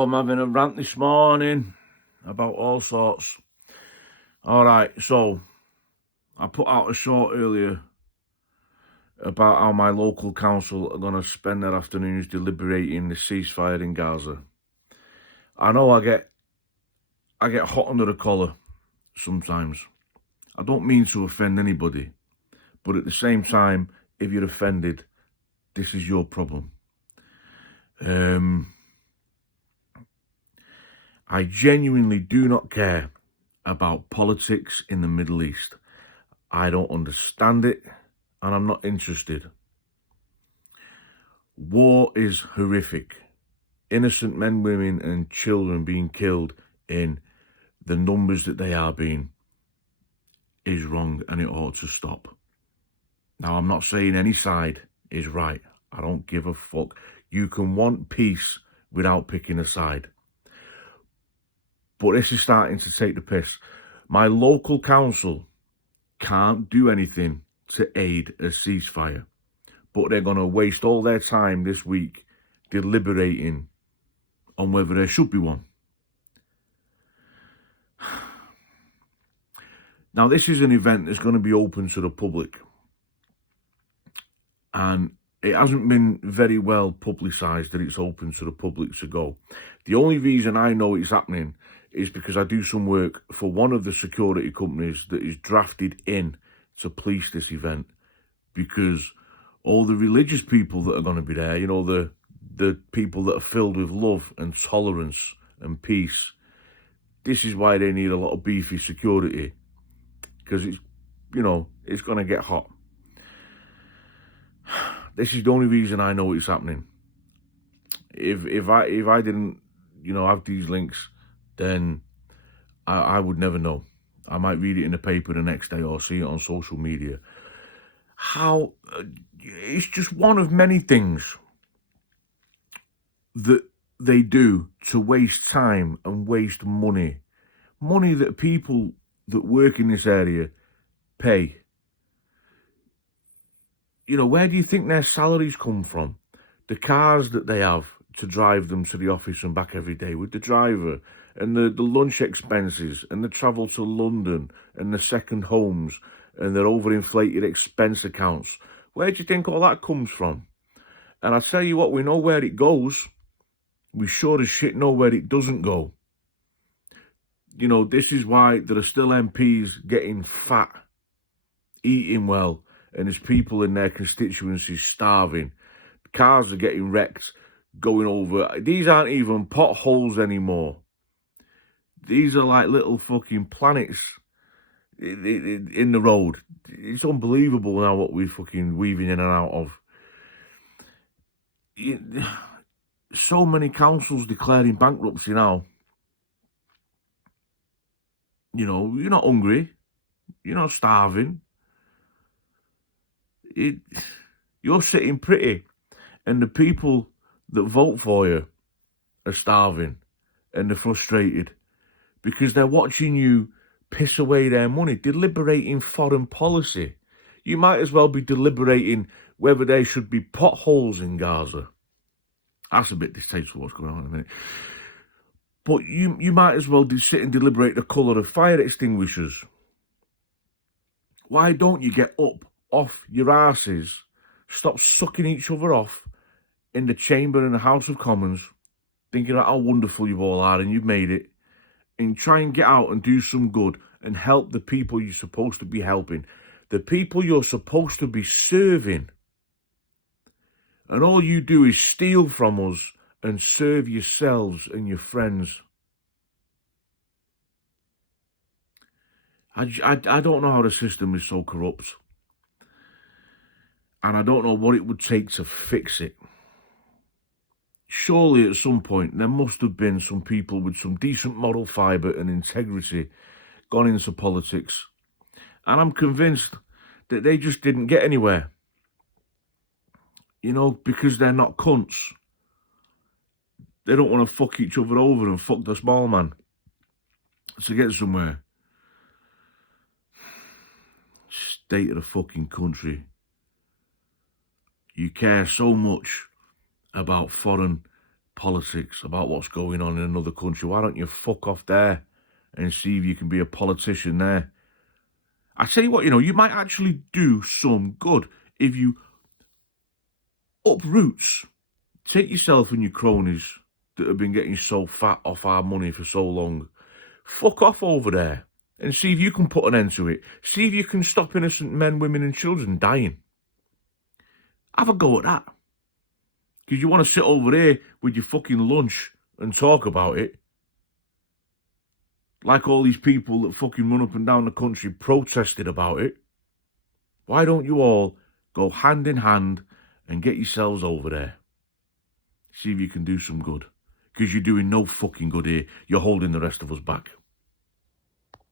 Oh, I'm having a rant this morning about all sorts. All right, so I put out a short earlier about how my local council are going to spend their afternoons deliberating the ceasefire in Gaza. I know I get hot under the collar sometimes. I don't mean to offend anybody, but at the same time, if you're offended, this is your problem. I genuinely do not care about politics in the Middle East. I don't understand it, and I'm not interested. War is horrific. Innocent men, women, and children being killed in the numbers that they are being is wrong, and it ought to stop. Now, I'm not saying any side is right. I don't give a fuck. You can want peace without picking a side. But this is starting to take the piss. My local council can't do anything to aid a ceasefire, but they're going to waste all their time this week deliberating on whether there should be one. Now, this is an event that's going to be open to the public, and it hasn't been very well publicised that it's open to the public to go. The only reason I know it's happening is because I do some work for one of the security companies that is drafted in to police this event, because all the religious people that are going to be there, you know, the people that are filled with love and tolerance and peace, this is why they need a lot of beefy security, because it's, you know, it's going to get hot. This is the only reason I know it's happening. If I didn't, you know, have these links, then I would never know. I might read it in the paper the next day or see it on social media. How it's just one of many things that they do to waste time and waste money that people that work in this area pay. You know, where do you think their salaries come from? The cars that they have to drive them to the office and back every day with the driver, and the lunch expenses, and the travel to London, and the second homes, and their overinflated expense accounts. Where do you think all that comes from? And I tell you what, we know where it goes. We sure as shit know where it doesn't go. You know, this is why there are still MPs getting fat, eating well, and there's people in their constituencies starving. Cars are getting wrecked, going over. These aren't even potholes anymore. These are like little fucking planets in the road. It's unbelievable now what we're fucking weaving in and out of. So many councils declaring bankruptcy now. You know, you're not hungry. You're not starving. You're sitting pretty. And the people that vote for you are starving and they're frustrated because they're watching you piss away their money, deliberating foreign policy. You might as well be deliberating whether there should be potholes in Gaza. That's a bit distasteful what's going on in a minute. But you might as well sit and deliberate the colour of fire extinguishers. Why don't you get up off your asses, stop sucking each other off in the chamber in the House of Commons, thinking about how wonderful you all are and you've made it, and try and get out and do some good and help the people you're supposed to be helping, the people you're supposed to be serving. And all you do is steal from us and serve yourselves and your friends. I don't know how the system is so corrupt. And I don't know what it would take to fix it. Surely at some point there must have been some people with some decent moral fibre and integrity gone into politics. And I'm convinced that they just didn't get anywhere. You know, because they're not cunts. They don't want to fuck each other over and fuck the small man to get somewhere. State of the fucking country. You care so much about foreign politics, about what's going on in another country, why don't you fuck off there and see if you can be a politician there? I tell you what, you might actually do some good if you uproots, take yourself and your cronies that have been getting so fat off our money for so long, fuck off over there and see if you can put an end to it. See if you can stop innocent men, women and children dying. Have a go at that. Because you want to sit over there with your fucking lunch and talk about it. Like all these people that fucking run up and down the country protested about it. Why don't you all go hand in hand and get yourselves over there? See if you can do some good. Because you're doing no fucking good here. You're holding the rest of us back.